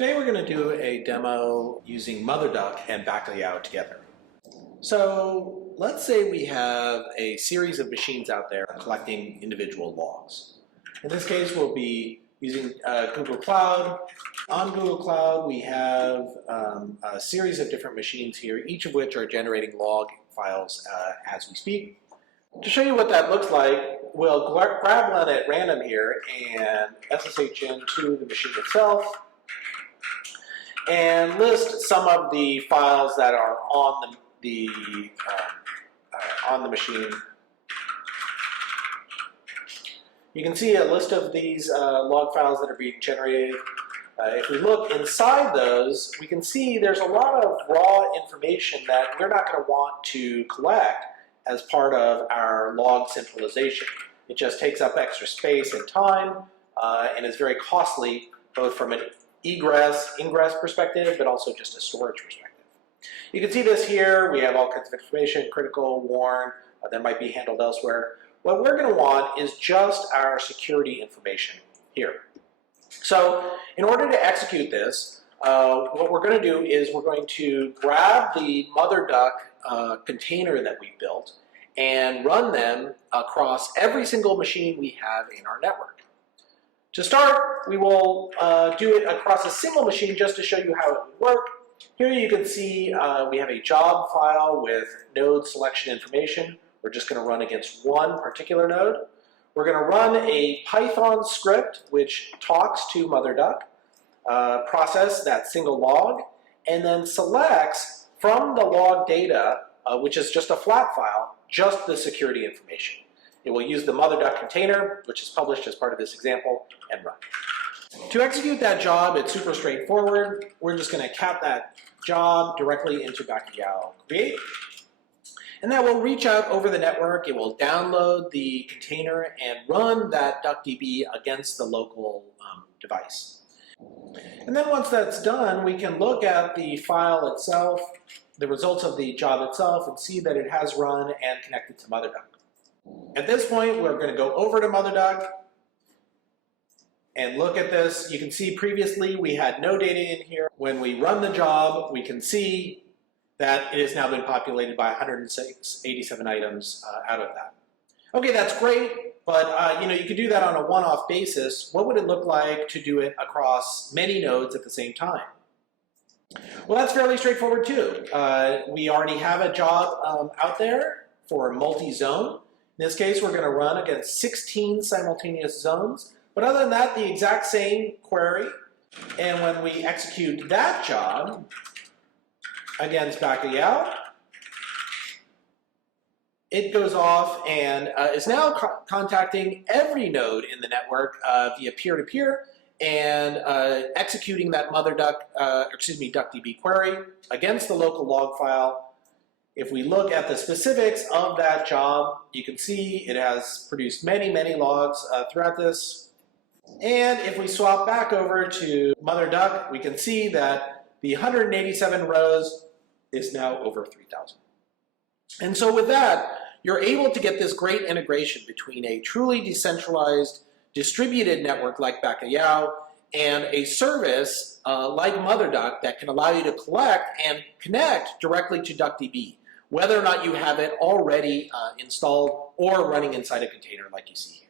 Today we're going to do a demo using Motherduck and Bacalhau together. So let's say we have a series of machines out there collecting individual logs. In this case we'll be using Google Cloud. On Google Cloud we have a series of different machines here, each of which are generating log files as we speak. To show you what that looks like, we'll grab one at random here and SSH into the machine itself and list some of the files that are on the machine. You can see a list of these log files that are being generated. If we look inside those, we can see there's a lot of raw information that we're not going to want to collect as part of our log centralization. It just takes up extra space and time and is very costly, both from an ingress perspective, but also just a storage perspective. You can see this here. We have all kinds of information, critical, warn, that might be handled elsewhere. What we're going to want is just our security information here. So in order to execute this, what we're going to do is we're going to grab the Motherduck container that we built and run them across every single machine we have in our network. To start, we will do it across a single machine just to show you how it would work. Here you can see we have a job file with node selection information. We're just going to run against one particular node. We're going to run a Python script which talks to Motherduck, process that single log, and then selects from the log data, which is just a flat file, just the security information. It will use the Motherduck container, which is published as part of this example, and run. To execute that job, it's super straightforward. We're just going to cap that job directly into Bacalhau create. And that will reach out over the network. It will download the container and run that DuckDB against the local device. And then once that's done, we can look at the file itself, the results of the job itself, and see that it has run and connected to Motherduck. At this point, we're going to go over to Motherduck and look at this. You can see previously we had no data in here. When we run the job, we can see that it has now been populated by 187 items out of that. Okay, that's great, but you could do that on a one-off basis. What would it look like to do it across many nodes at the same time? Well, that's fairly straightforward too. We already have a job out there for multi-zone. In this case, we're going to run against 16 simultaneous zones. But other than that, the exact same query. And when we execute that job against Bacalhau, it goes off and is now contacting every node in the network via peer-to-peer and executing that DuckDB query against the local log file. If we look at the specifics of that job, you can see it has produced many, many logs throughout this. And if we swap back over to Motherduck, we can see that the 187 rows is now over 3,000. And so with that, you're able to get this great integration between a truly decentralized, distributed network like Bacalhau and a service like Motherduck that can allow you to collect and connect directly to DuckDB, whether or not you have it already installed or running inside a container like you see here.